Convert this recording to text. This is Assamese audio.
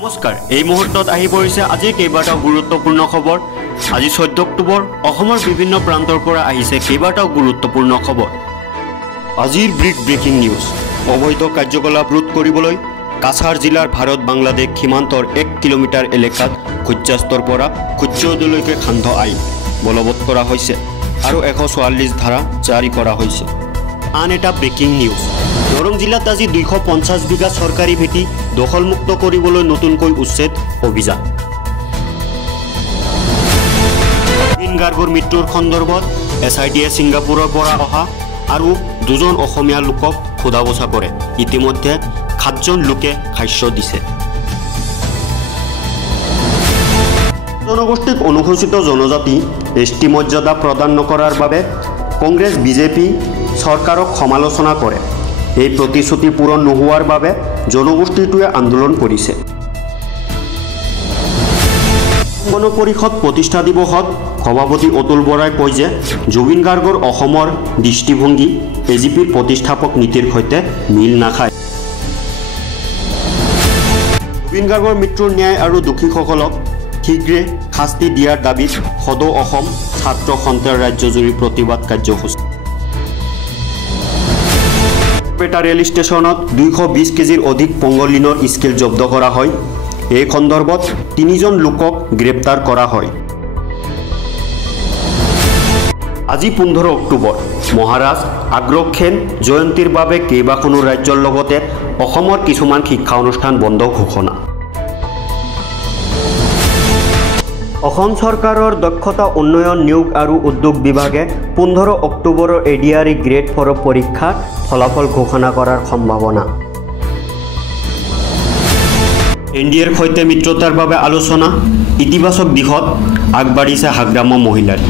নমস্কাৰ এই মুহূৰ্তত আহি পৰিছে আজিৰ কেইবাটাও গুৰুত্বপূৰ্ণ খবৰ। আজি 14 অক্টোবৰ অসমৰ বিভিন্ন প্ৰান্তৰ পৰা আহিছে কেইবাটাও গুৰুত্বপূৰ্ণ খবৰ। আজিৰ ব্ৰেকিং নিউজ। অবৈধ কাৰ্যকলাপ ৰোধ কৰিবলৈ কাছাৰ জিলাৰ ভাৰত বাংলাদেশ সীমান্তৰ 1 কিলোমিটাৰ এলেকাত সূৰ্যাস্তৰ পৰা সূৰ্যোদয়লৈকে খান্ধ আইন বলবৎ কৰা হৈছে আৰু 144 ধাৰা জাৰি কৰা হৈছে। আন এটা ব্ৰেকিং নিউজ। দৰং জিলাত আজি 250 বিঘা চৰকাৰী ভেটি দখলমুক্ত কৰিবলৈ নতুনকৈ উচ্ছেদ অভিযান। জুবিন গাৰ্গৰ মৃত্যুৰ সন্দৰ্ভত SITয়ে ছিংগাপুৰৰ পৰা অহা আৰু 2জন অসমীয়া লোকক সোধা পোছা কৰে। ইতিমধ্যে 7জন লোকে সাক্ষ্য দিছে। জনগোষ্ঠীক অনুসূচিত জনজাতি ST মৰ্যাদা প্ৰদান নকৰাৰ বাবে কংগ্ৰেছ বিজেপি চৰকাৰক সমালোচনা কৰে। এই প্ৰতিশ্ৰুতি পূৰণ নোহোৱাৰ বাবে জনগোষ্ঠীটোৱে আন্দোলন কৰিছে। গণ পৰিষদ প্ৰতিষ্ঠা দিৱসত সভাপতি অতুল বৰাই কয় যে জুবিন গাৰ্গৰ অসমৰ দৃষ্টিভংগী AGPৰ প্ৰতিষ্ঠাপক নীতিৰ সৈতে মিল নাখায়। জুবিন গাৰ্গৰ মৃত্যুৰ ন্যায় আৰু দোষীসকলক শীঘ্ৰে শাস্তি দিয়াৰ দাবীত সদৌ অসম ছাত্ৰ সন্থাৰ ৰাজ্যজুৰি প্ৰতিবাদ কাৰ্যসূচী। পেটা ৰেল ষ্টেচনত 220 কেজিৰ অধিক পংগলিনৰ স্কেল জব্দ কৰা হয়। এই সন্দৰ্ভত 3জন লোকক গ্ৰেপ্তাৰ কৰা হয়। আজি 15 অক্টোবৰ মহাৰাজ আগ্ৰসেন জয়ন্তীৰ বাবে কেইবাখনো ৰাজ্যৰ লগতে অসমৰ কিছুমান শিক্ষা অনুষ্ঠান বন্ধ ঘোষণা। অসম চৰকাৰৰ দক্ষতা উন্নয়ন নিয়োগ আৰু উদ্যোগ বিভাগে 15 অক্টোবৰৰ ADRE গ্ৰেড 4 পৰীক্ষাৰ ফলাফল ঘোষণা কৰাৰ সম্ভাৱনা। NDAৰ সৈতে মিত্ৰতাৰ বাবে আলোচনা ইতিবাচক দিশত আগবাঢ়িছে হাগ্ৰাম মহিলাৰ।